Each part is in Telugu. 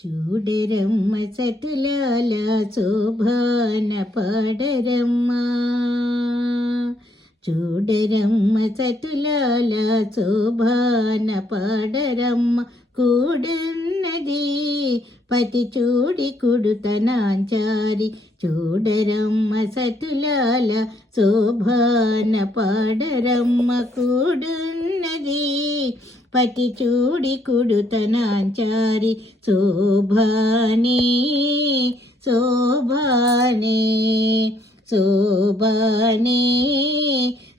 చూడరమ్మ సతులాల శోభాన పాడరమ్మ, చూడరమ్మ సతులాల శోభాన పాడరమ్మ. కూడున్నది పతి చూడి కుడుతనాంచారి, చూడరమ్మ సతులాల శోభాన పాడరమ్మ. కూడున్నది పతి చూడి కుడుతనాంచారి, శోభానే శోభానే శోభానే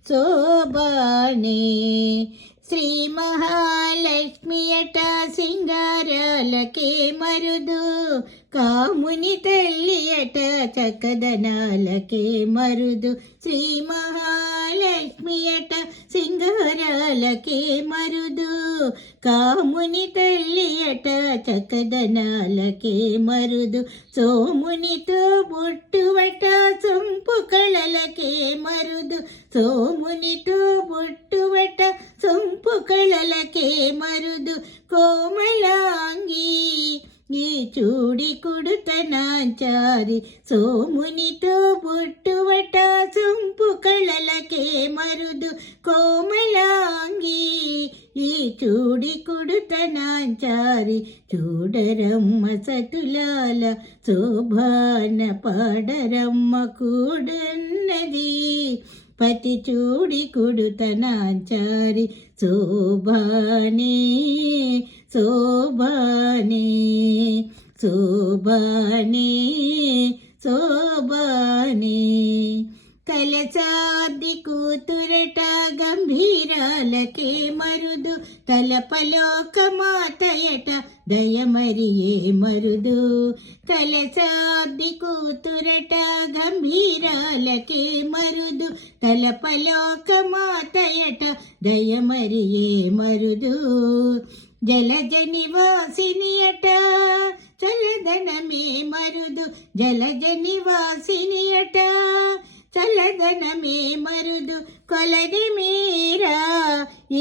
శోభానే. శ్రీ మహాలక్ష్మి అట సింగారాలకే మరుదు, కాముని తల్లి అట చక్కదనాలకే మరుదు. శ్రీ మహాలక్ష్మి అట సింగారాలకే మరుదు, కాముని తల్లి అట చక్కదనాలకే మరుదు. సోమునితో బొట్టువట సొంపు కళలకే మరుదు, సోమునితో బొట్టువట సొంపు కళలకే మరుదు. కోమలాంగి ఈ చూడి కుడుతనాంచారి, సోమునితో బొట్టువట సొంపు కళలకే మరుదు. కోమలాంగి ఈ చూడి కుడుతనాంచారి, చూడరమ్మ సతులాల శోభాన పాడరమ్మ. కూడున్నది పతి చూడి కుడుతనాంచారి, శోభానే శోభానే శోభానే శోభానే. కలసాది కూతురట గంభీరాలకే మరుదు, తలపలోక మాతయట దయమరియే మరుదు. కలసాది కూతురట గంభీరాలకే మరుదు, తలపలోక మాతయట దయమరియే మరుదు. జలజ నివాసిని అట చలదనమే మరుదు, జలజ నివాసిని అట చలదనమే మరుదు. కొలది మీరా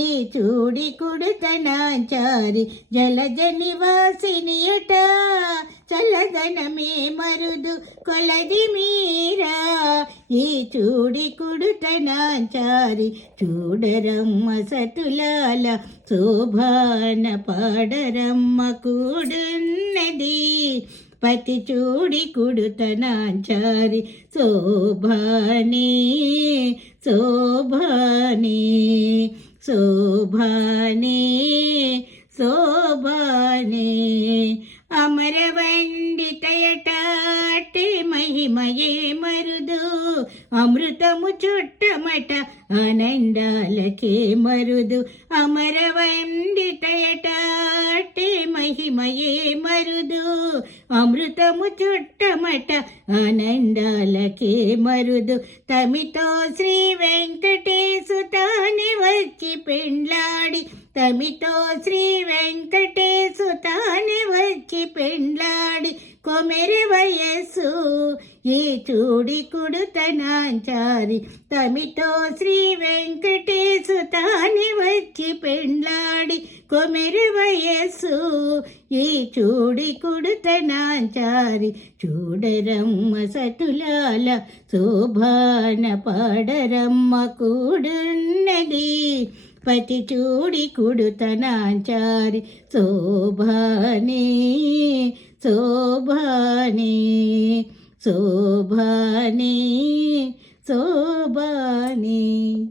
ఈ చూడి కుడుతనాంచారి, జలజ నివాసిని అట చల్లదనమే మరుదు. కొలది మీరా ఈ చూడి కుడుతనాంచారి, చూడరమ్మ సతులాల శోభాన పాడరమ్మ. కూడున్నది పతి చూడి కుడుతనాంచారి, శోభానే శోభానే శోభానే శోభానే. అమరవండితయటాటి మహిమయే మరుదు, అమృతము చుట్టమట ఆనందాలకే మరుదు. అమరవండితయటాటి మహిమయే మరుదు, అమృతము చుట్టమట ఆనందాలకే మరుదు. తమితో శ్రీ వెంకటేశు తాని వచ్చి పెండ్లాడి, తమితో శ్రీ వెంకటేశు తాని వచ్చి పెండ్లాడి. కొమెరి వయస్సు ఈ చూడి కుడుతనాంచారి, తమితో శ్రీ వెంకటేశు తాని వచ్చి పెండ్లాడి. కొమెరి వయస్సు ఈ చూడి కుడుతనాంచారి, చూడరమ్మ సతులాల శోభాన పాడరమ్మ. కూడున్నది పతి చూడి కుడుతనాంచారి, శోభానే శోభానే శోభానే శోభానే.